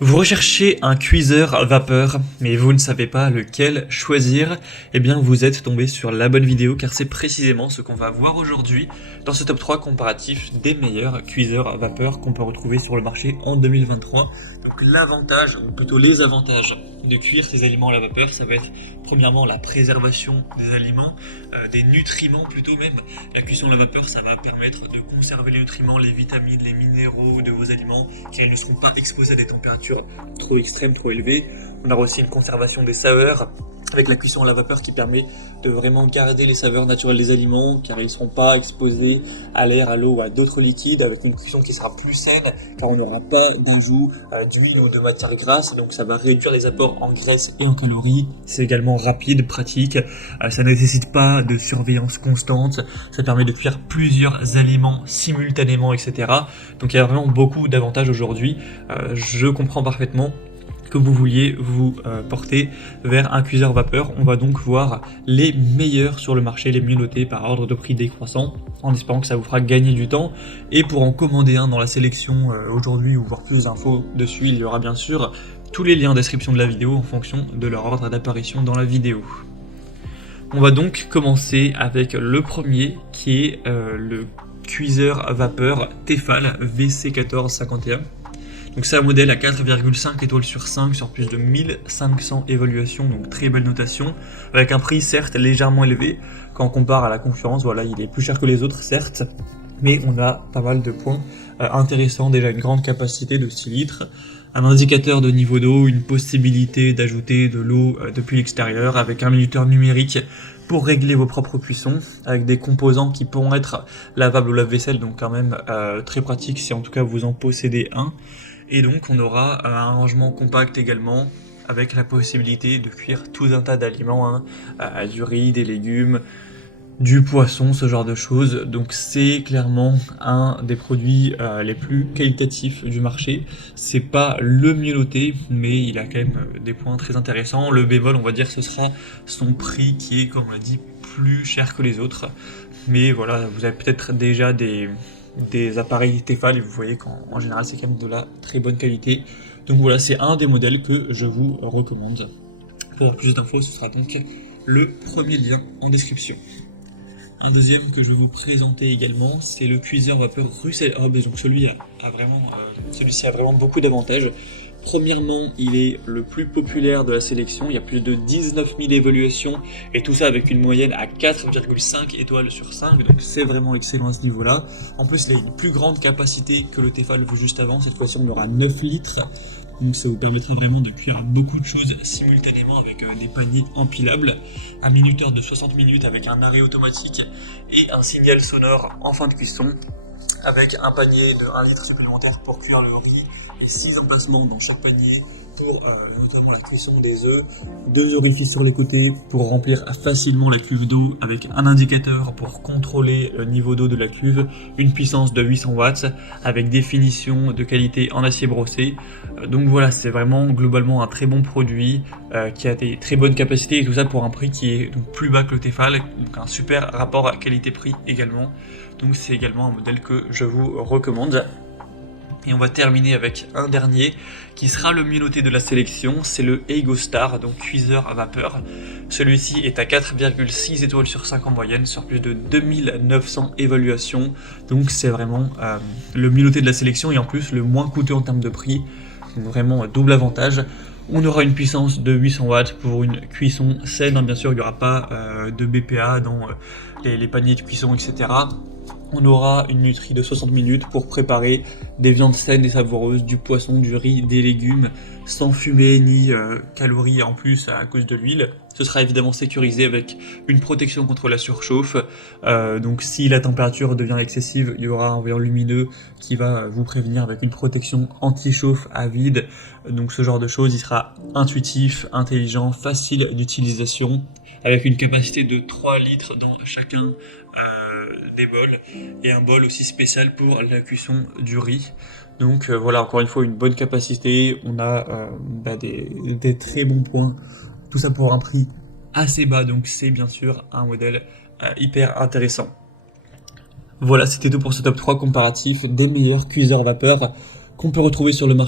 Vous recherchez un cuiseur vapeur, mais vous ne savez pas lequel choisir, eh bien vous êtes tombé sur la bonne vidéo car c'est précisément ce qu'on va voir aujourd'hui dans ce top 3 comparatif des meilleurs cuiseurs vapeur qu'on peut retrouver sur le marché en 2023. Donc l'avantage, ou plutôt les avantages de cuire ces aliments à la vapeur, ça va être premièrement la préservation des aliments, des nutriments plutôt même. La cuisson à la vapeur, ça va permettre de conserver les nutriments, les vitamines, les minéraux de vos aliments car ils ne seront pas exposés à des températures trop extrêmes, trop élevées. On aura aussi une conservation des saveurs avec la cuisson à la vapeur qui permet de vraiment garder les saveurs naturelles des aliments car ils ne seront pas exposés à l'air, à l'eau ou à d'autres liquides, avec une cuisson qui sera plus saine car on n'aura pas d'ajout d'huile ou de matière grasse, donc ça va réduire les apports en graisse et en calories. C'est également rapide, pratique, ça ne nécessite pas de surveillance constante, ça permet de cuire plusieurs aliments simultanément, etc. Donc il y a vraiment beaucoup d'avantages aujourd'hui. Je comprends parfaitement que vous vouliez vous porter vers un cuiseur vapeur. On va donc voir les meilleurs sur le marché, les mieux notés par ordre de prix décroissant, en espérant que ça vous fera gagner du temps. Et pour en commander un dans la sélection aujourd'hui ou voir plus d'infos dessus, il y aura bien sûr tous les liens en description de la vidéo en fonction de leur ordre d'apparition dans la vidéo. On va donc commencer avec le premier qui est le cuiseur vapeur Tefal VC1451. Donc c'est un modèle à 4,5 étoiles sur 5 sur plus de 1500 évaluations, donc très belle notation, avec un prix certes légèrement élevé quand on compare à la concurrence. Voilà, il est plus cher que les autres certes, mais on a pas mal de points intéressants, déjà une grande capacité de 6 litres, un indicateur de niveau d'eau, une possibilité d'ajouter de l'eau depuis l'extérieur avec un minuteur numérique pour régler vos propres cuissons, avec des composants qui pourront être lavables au lave-vaisselle, donc quand même très pratique si en tout cas vous en possédez un. Et donc on aura un rangement compact également, avec la possibilité de cuire tout un tas d'aliments, du riz, des légumes, du poisson, ce genre de choses. Donc c'est clairement un des produits les plus qualitatifs du marché. C'est pas le mieux noté, mais il a quand même des points très intéressants. Le bémol, on va dire, ce sera son prix qui est, comme on l'a dit, plus cher que les autres. Mais voilà, vous avez peut-être déjà des appareils Tefal et vous voyez qu'en général c'est quand même de la très bonne qualité. Donc voilà, c'est un des modèles que je vous recommande. Pour avoir plus d'infos, ce sera donc le premier lien en description. Un deuxième que je vais vous présenter également, c'est le cuiseur vapeur Russell Hobbs. Donc celui-ci a vraiment beaucoup d'avantages. Premièrement, il est le plus populaire de la sélection, il y a plus de 19 000 évaluations et tout ça avec une moyenne à 4,5 étoiles sur 5, donc c'est vraiment excellent à ce niveau-là. En plus, il a une plus grande capacité que le Tefal juste avant, cette fois-ci on aura 9 litres, donc ça vous permettra vraiment de cuire beaucoup de choses simultanément avec des paniers empilables, un minuteur de 60 minutes avec un arrêt automatique et un signal sonore en fin de cuisson, avec un panier de 1 litre supplémentaire pour cuire le riz et 6 emplacements dans chaque panier pour notamment la cuisson des œufs, 2 orifices sur les côtés pour remplir facilement la cuve d'eau avec un indicateur pour contrôler le niveau d'eau de la cuve, une puissance de 800 watts avec définition de qualité en acier brossé. Donc voilà, c'est vraiment globalement un très bon produit qui a des très bonnes capacités et tout ça pour un prix qui est donc plus bas que le Tefal, donc un super rapport qualité-prix également. Donc c'est également un modèle que je vous recommande. Et on va terminer avec un dernier qui sera le mieux noté de la sélection, c'est le EigoStar, donc cuiseur à vapeur. Celui-ci est à 4,6 étoiles sur 5 en moyenne sur plus de 2900 évaluations. Donc c'est vraiment le mieux noté de la sélection et en plus le moins coûteux en termes de prix. Donc vraiment double avantage. On aura une puissance de 800 watts pour une cuisson saine, bien sûr il n'y aura pas de BPA dans les paniers de cuisson, etc. On aura une nutrie de 60 minutes pour préparer des viandes saines et savoureuses, du poisson, du riz, des légumes, sans fumée ni calories en plus à cause de l'huile. Ce sera évidemment sécurisé avec une protection contre la surchauffe. Donc si la température devient excessive, il y aura un verre lumineux qui va vous prévenir avec une protection anti-chauffe à vide. Donc ce genre de choses, il sera intuitif, intelligent, facile d'utilisation, avec une capacité de 3 litres dans chacun des bols et un bol aussi spécial pour la cuisson du riz. Donc voilà, encore une fois une bonne capacité, on a des très bons points, tout ça pour un prix assez bas, donc c'est bien sûr un modèle hyper intéressant. Voilà, c'était tout pour ce top 3 comparatif des meilleurs cuiseurs vapeur qu'on peut retrouver sur le marché.